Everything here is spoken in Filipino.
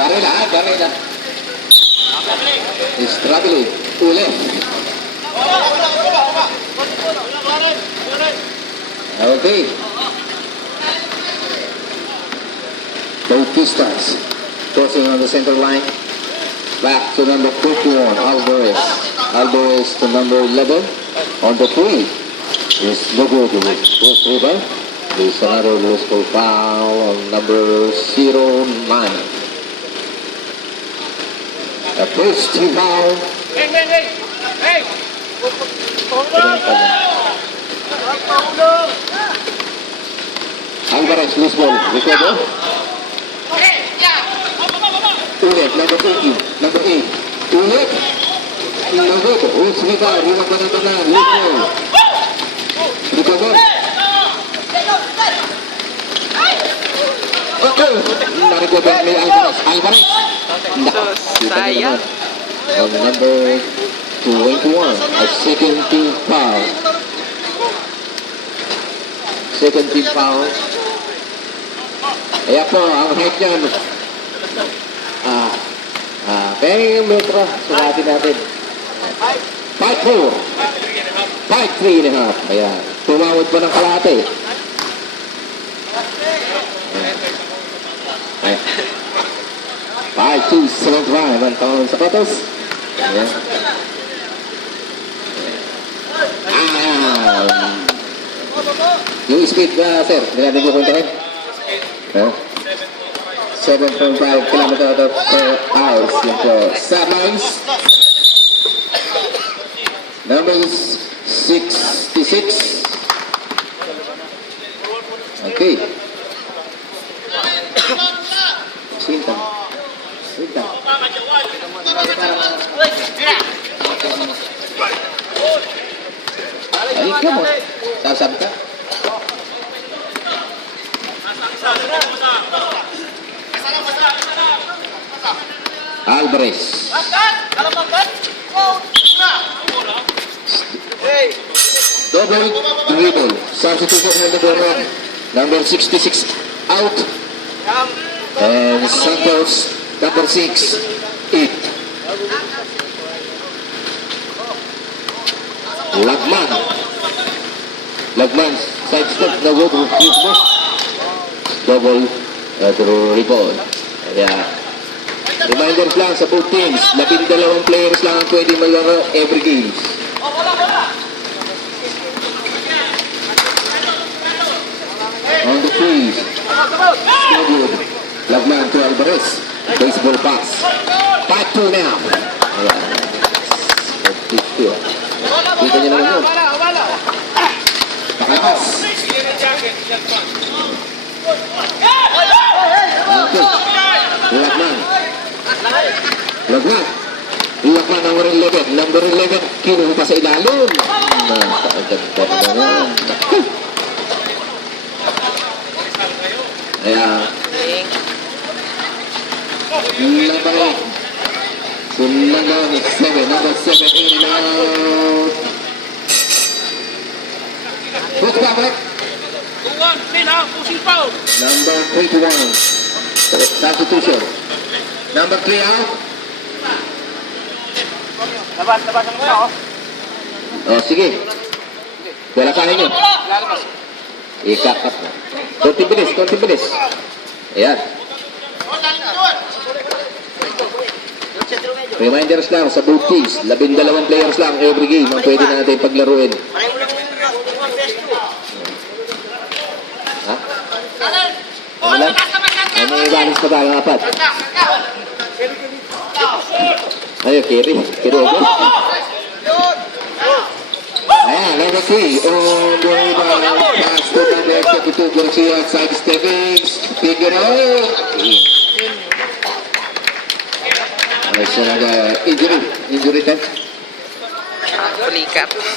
Barrera. Struggling. Ulit. Okay. Bautistas crossing on the center line. Back to number 51, Alvarez. Alvarez to number 11 on the 3. Is no good. First rebound. There's another loose ball foul on number 09. The first rebound. Hey! Alvarez, loose ball. Recover. Ulit, number 18. Number 8. Ulit. No good. First rebound. Lima pa naman na. Loose ball. Recover. Okay. Narecover ni Alvarez. Alvarez. Sayang. On number 21. A second team foul. Second team foul. Kaya po, ang height niyan. Kaya yung metro. Sukatin natin. 5'4". 5'3.5". Kaya, tumawad pa ng kalate. Ay. 5'2", 75". Ang taon sa patos. Ayan. Yung speed ba, sir? Nilagay ko puntahin? 7.5 km per hour. Yan po. Sa miles. Number 66. Okay. Sinta. Ay, kamu. Sabi ka? Alvarez. Double dribble. Substitution number 66 out. And Santos number 6 8. Lagman side step na good double dribble. Yeah. Reminders lang sa both teams, 12 players lang ang pwede maglaro every game. On the freeze. No good. Lagman to Alvarez. Baseball pass. 5-2 now. Ayan. 5-2. Kita niyo naman yun. Pakatas. Okay. Lagman number 11. Number 11. Kinuha pa sa ilalim. Nakaganda naman. Ayan. Number 7 in out. What's back? Number 21. Substitution. Number 3 out. Labas ang muna, Oh, sige. Wala kanin nyo. Ikakat na. Konti bilis. Ayan. Reminders lang sa both teams. 12 players lang every game ang pwede natin paglaruin. Ha? Wala? Ano yung balance pa tayo ng apat? Ayo, kiri ako. Ayan, number 3. On the rebound. Pass to number 32. Garcia outside steppings. Pick it up. Ay, siya injury time. Balikat.